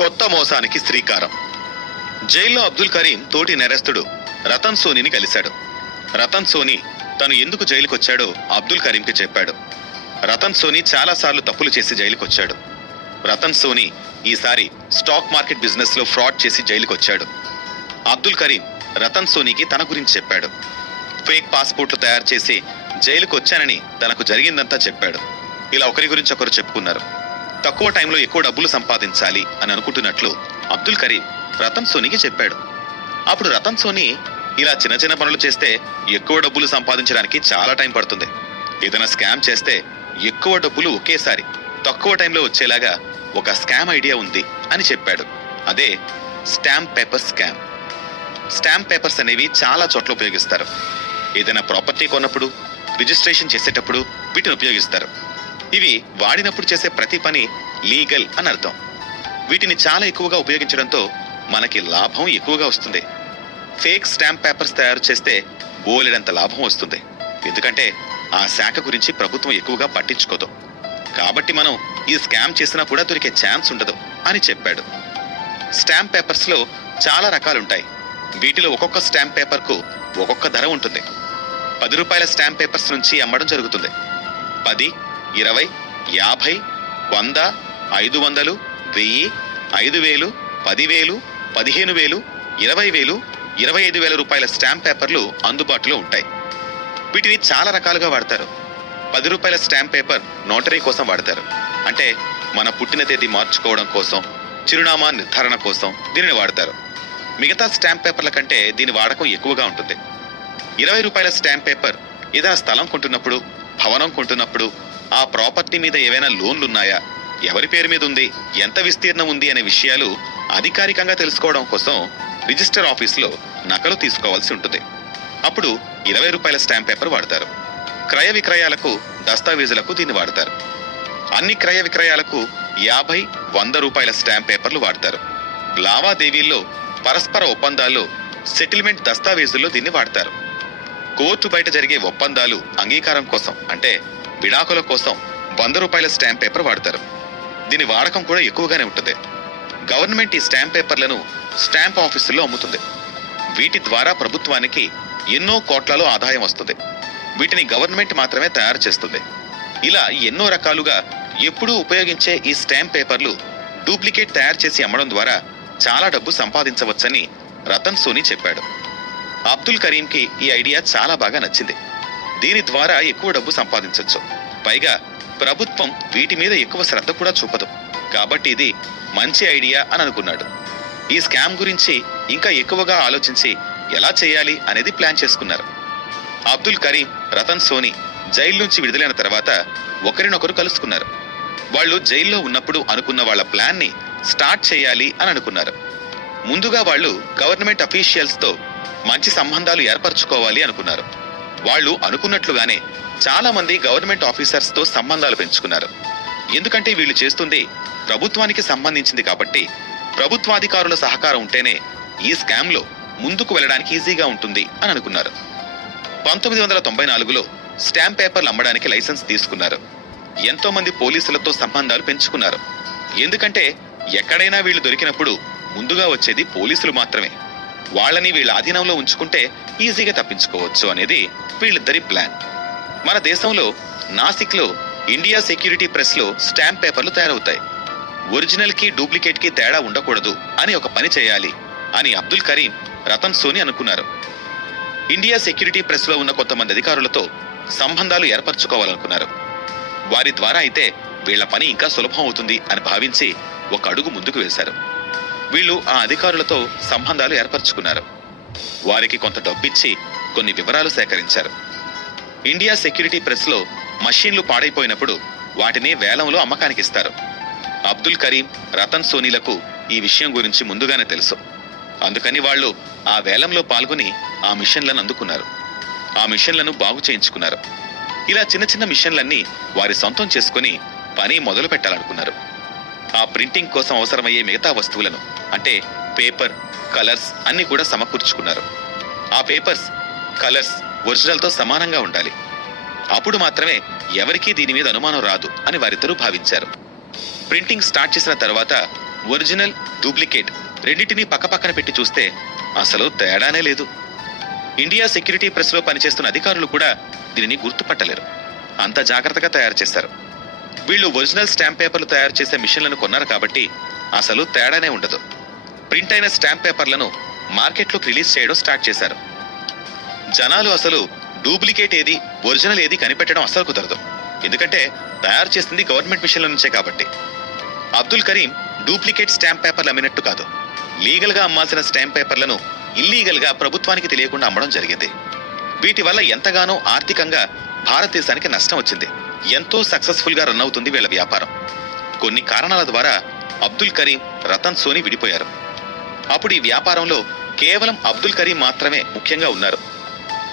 కొత్త మోసానికి శ్రీకారం. జైల్లో అబ్దుల్ కరీం తోటి నేరస్తుడు రతన్ సోనీని కలిశాడు. రతన్ సోనీ తను ఎందుకు జైలుకొచ్చాడో అబ్దుల్ కరీంకి చెప్పాడు. రతన్ సోనీ చాలాసార్లు తప్పులు చేసి జైలుకొచ్చాడు. రతన్ సోనీ ఈసారి స్టాక్ మార్కెట్ బిజినెస్ లో ఫ్రాడ్ చేసి జైలుకొచ్చాడు. అబ్దుల్ కరీం రతన్ సోనీకి తన గురించి చెప్పాడు. ఫేక్ పాస్పోర్ట్లు తయారు చేసి జైలుకొచ్చానని తనకు జరిగిందంతా చెప్పాడు. ఇలా ఒకరి గురించి ఒకరు చెప్పుకున్నారు. తక్కువ టైంలో ఎక్కువ డబ్బులు సంపాదించాలి అని అనుకుంటున్నట్లు అబ్దుల్ కరీం రతన్ సోనీకి చెప్పాడు. అప్పుడు రతన్ సోనీ, ఇలా చిన్న చిన్న పనులు చేస్తే ఎక్కువ డబ్బులు సంపాదించడానికి చాలా టైం పడుతుంది. ఏదైనా స్కామ్ చేస్తే ఎక్కువ డబ్బులు ఒకేసారి తక్కువ టైంలో వచ్చేలాగా ఒక స్కామ్ ఐడియా ఉంది అని చెప్పాడు. అదే stamp paper scam. Stamp papers అనేవి చాలా చోట్ల ఉపయోగిస్తారు. ఏదైనా ప్రాపర్టీ కొన్నప్పుడు, రిజిస్ట్రేషన్ చేసేటప్పుడు వీటిని ఉపయోగిస్తారు. ఇవి వాడినప్పుడు చేసే ప్రతి పని లీగల్ అని అర్థం. వీటిని చాలా ఎక్కువగా ఉపయోగించడంతో మనకి లాభం ఎక్కువగా వస్తుంది. ఫేక్ స్టాంప్ పేపర్స్ తయారు చేస్తే బోలెడంత లాభం వస్తుంది. ఎందుకంటే ఆ శాఖ గురించి ప్రభుత్వం ఎక్కువగా పట్టించుకోదు. కాబట్టి మనం ఈ స్కామ్ చేసినా కూడా దొరికే ఛాన్స్ ఉండదు అని చెప్పాడు. స్టాంప్ పేపర్స్ లో చాలా రకాలుంటాయి. వీటిలో ఒక్కొక్క స్టాంప్ పేపర్ కు ఒక్కొక్క ధర ఉంటుంది. 10 రూపాయల స్టాంప్ పేపర్స్ నుంచి అమ్మడం జరుగుతుంది. 10, 20, 50, 100, 500, 1000, 5000, 10,000, 15,000, 20,000, 25,000 రూపాయల స్టాంప్ పేపర్లు అందుబాటులో ఉంటాయి. వీటిని చాలా రకాలుగా వాడతారు. 10 రూపాయల స్టాంప్ పేపర్ నోటరీ కోసం వాడతారు. అంటే మన పుట్టిన తేదీ మార్చుకోవడం కోసం, చిరునామా నిర్ధారణ కోసం దీనిని వాడతారు. మిగతా స్టాంప్ పేపర్ల కంటే దీని వాడకం ఎక్కువగా ఉంటుంది. 20 రూపాయల స్టాంప్ పేపర్ ఏదైనా స్థలం కొంటున్నప్పుడు, భవనం కొంటున్నప్పుడు, ఆ ప్రాపర్టీ మీద ఏవైనా లోన్లున్నాయా, ఎవరి పేరు మీద ఉంది, ఎంత విస్తీర్ణం ఉంది అనే విషయాలు అధికారికంగా తెలుసుకోవడం కోసం రిజిస్టర్ ఆఫీసులో నకలు తీసుకోవాల్సి ఉంటుంది. అప్పుడు 20 రూపాయల స్టాంప్ పేపర్ వాడతారు. క్రయ విక్రయాలకు, దస్తావేజులకు దీన్ని వాడతారు. అన్ని క్రయ విక్రయాలకు 50, 100 రూపాయల స్టాంప్ పేపర్లు వాడతారు. లావాదేవీల్లో, పరస్పర ఒప్పందాల్లో, సెటిల్మెంట్ దస్తావేజుల్లో దీన్ని వాడతారు. కోర్టు బయట జరిగే ఒప్పందాలు అంగీకారం కోసం, అంటే విడాకుల కోసం 100 రూపాయల స్టాంప్ పేపర్ వాడతారు. దీని వాడకం కూడా ఎక్కువగానే ఉంటుంది. గవర్నమెంట్ ఈ స్టాంప్ పేపర్లను స్టాంప్ ఆఫీసుల్లో అమ్ముతుంది. వీటి ద్వారా ప్రభుత్వానికి ఎన్నో కోట్లలో ఆదాయం వస్తుంది. వీటిని గవర్నమెంట్ మాత్రమే తయారు చేస్తుంది. ఇలా ఎన్నో రకాలుగా ఎప్పుడూ ఉపయోగించే ఈ స్టాంప్ పేపర్లు డూప్లికేట్ తయారు చేసి అమ్మడం ద్వారా చాలా డబ్బు సంపాదించవచ్చని రతన్ సోనీ చెప్పాడు. అబ్దుల్ కరీంకి ఈ ఐడియా చాలా బాగా నచ్చింది. దీని ద్వారా ఎక్కువ డబ్బు సంపాదించవచ్చు. పైగా ప్రభుత్వం వీటి మీద ఎక్కువ శ్రద్ధ కూడా చూపదు. కాబట్టి ఇది మంచి ఐడియా అని అనుకున్నాడు. ఈ స్కామ్ గురించి ఇంకా ఎక్కువగా ఆలోచించి ఎలా చేయాలి అనేది ప్లాన్ చేసుకున్నారు. అబ్దుల్ కరీం, రతన్ సోనీ జైలు నుంచి విడుదలైన తర్వాత ఒకరినొకరు కలుసుకున్నారు. వాళ్ళు జైల్లో ఉన్నప్పుడు అనుకున్న వాళ్ళ ప్లాన్ ని స్టార్ట్ చేయాలి అని అనుకున్నారు. ముందుగా వాళ్ళు గవర్నమెంట్ అఫీషియల్స్ తో మంచి సంబంధాలు ఏర్పరచుకోవాలి అనుకున్నారు. వాళ్ళు అనుకున్నట్లుగానే చాలా మంది గవర్నమెంట్ ఆఫీసర్స్ తో సంబంధాలు పెంచుకున్నారు. ఎందుకంటే వీళ్ళు చేస్తుంది ప్రభుత్వానికి సంబంధించింది కాబట్టి ప్రభుత్వాధికారుల సహకారం ఉంటేనే ఈ స్కామ్ లో ముందుకు వెళ్ళడానికి ఈజీగా ఉంటుంది అని అనుకున్నారు. 1994లో స్టాంప్ పేపర్లు అమ్మడానికి లైసెన్స్ తీసుకున్నారు. ఎంతో మంది పోలీసులతో సంబంధాలు పెంచుకున్నారు. ఎందుకంటే ఎక్కడైనా వీళ్ళు దొరికినప్పుడు ముందుగా వచ్చేది పోలీసులు మాత్రమే. వాళ్ళని వీళ్ళ ఆధీనంలో ఉంచుకుంటే ఈజీగా తప్పించుకోవచ్చు అనేది వీళ్ళిద్దరి ప్లాన్. మన దేశంలో నాసిక్ లో ఇండియా సెక్యూరిటీ ప్రెస్ లో స్టాంప్ పేపర్లు తయారవుతాయి. ఒరిజినల్ కి డూప్లికేట్ కి తేడా ఉండకూడదు అని ఒక పని చేయాలి అని అబ్దుల్ కరీం, రతన్ సోనీ అనుకున్నారు. ఇండియా సెక్యూరిటీ ప్రెస్ లో ఉన్న కొంతమంది అధికారులతో సంబంధాలు ఏర్పరచుకోవాలనుకున్నారు. వారి ద్వారా అయితే వీళ్ల పని ఇంకా సులభం అవుతుంది అని భావించి ఒక అడుగు ముందుకు వేశారు. వీళ్ళు ఆ అధికారులతో సంబంధాలు ఏర్పరచుకున్నారు. వారికి కొంత డబ్బిచ్చి కొన్ని వివరాలు సేకరించారు. ఇండియా సెక్యూరిటీ ప్రెస్ లో మషీన్లు పాడైపోయినప్పుడు వాటిని వేలంలో అమ్మకానికి ఇస్తారు. అబ్దుల్ కరీం, రతన్ సోనీలకు ఈ విషయం గురించి ముందుగానే తెలుసు. అందుకని వాళ్ళు ఆ వేలంలో పాల్గొని ఆ మిషన్లను అందుకున్నారు. ఆ మిషన్లను బాగు చేయించుకున్నారు. ఇలా చిన్న చిన్న మిషన్లన్నీ వారి సొంతం చేసుకుని పని మొదలు పెట్టాలనుకున్నారు. ఆ ప్రింటింగ్ కోసం అవసరమయ్యే మిగతా వస్తువులను, అంటే పేపర్, కలర్స్ అన్ని కూడా సమకూర్చుకున్నారు. ఆ పేపర్స్, కలర్స్ ఒరిజినల్తో సమానంగా ఉండాలి. అప్పుడు మాత్రమే ఎవరికీ దీని మీద అనుమానం రాదు అని వారిద్దరూ భావించారు. ప్రింటింగ్ స్టార్ట్ చేసిన తర్వాత ఒరిజినల్, డూప్లికేట్ రెండింటినీ పక్కపక్కన పెట్టి చూస్తే అసలు తేడానే లేదు. ఇండియా సెక్యూరిటీ ప్రెస్లో పనిచేస్తున్న అధికారులు కూడా దీనిని గుర్తుపట్టలేరు. అంత జాగ్రత్తగా తయారు చేస్తారు. వీళ్ళు ఒరిజినల్ స్టాంప్ పేపర్లు తయారు చేసే మిషన్లను కొన్నారు కాబట్టి అసలు తేడానే ఉండదు. ప్రింట్ అయిన స్టాంప్ పేపర్లను మార్కెట్లోకి రిలీజ్ చేయడం స్టార్ట్ చేశారు. జనాలు అసలు డూప్లికేట్ ఏది, ఒరిజినల్ ఏది కనిపెట్టడం అసలు కుదరదు. ఎందుకంటే తయారు చేస్తుంది గవర్నమెంట్ మిషన్ల నుంచే కాబట్టి. అబ్దుల్ కరీం డూప్లికేట్ స్టాంప్ పేపర్లు అమ్మినట్టు కాదు, లీగల్ గా అమ్మాల్సిన స్టాంప్ పేపర్లను ఇల్లీగల్ గా ప్రభుత్వానికి తెలియకుండా అమ్మడం జరిగింది. వీటి వల్ల ఎంతగానో ఆర్థికంగా భారతదేశానికి నష్టం వచ్చింది. ఎంతో సక్సెస్ఫుల్ గా రన్ అవుతుంది వీళ్ళ వ్యాపారం. కొన్ని కారణాల ద్వారా అబ్దుల్ కరీం, రతన్ సోని విడిపోయారు. అప్పుడు ఈ వ్యాపారంలో కేవలం అబ్దుల్ కరీం మాత్రమే ముఖ్యంగా ఉన్నారు.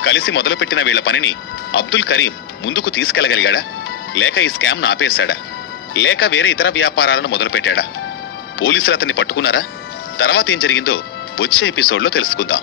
కలిసి మొదలుపెట్టిన వీళ్ల పనిని అబ్దుల్ కరీం ముందుకు తీసుకెళ్లగలిగాడా, లేక ఈ స్కామ్ ను ఆపేశాడా, లేక వేరే ఇతర వ్యాపారాలను మొదలుపెట్టాడా? పోలీసులు అతన్ని పట్టుకున్నారా? తర్వాత ఏం జరిగిందో వచ్చే ఎపిసోడ్లో తెలుసుకుందాం.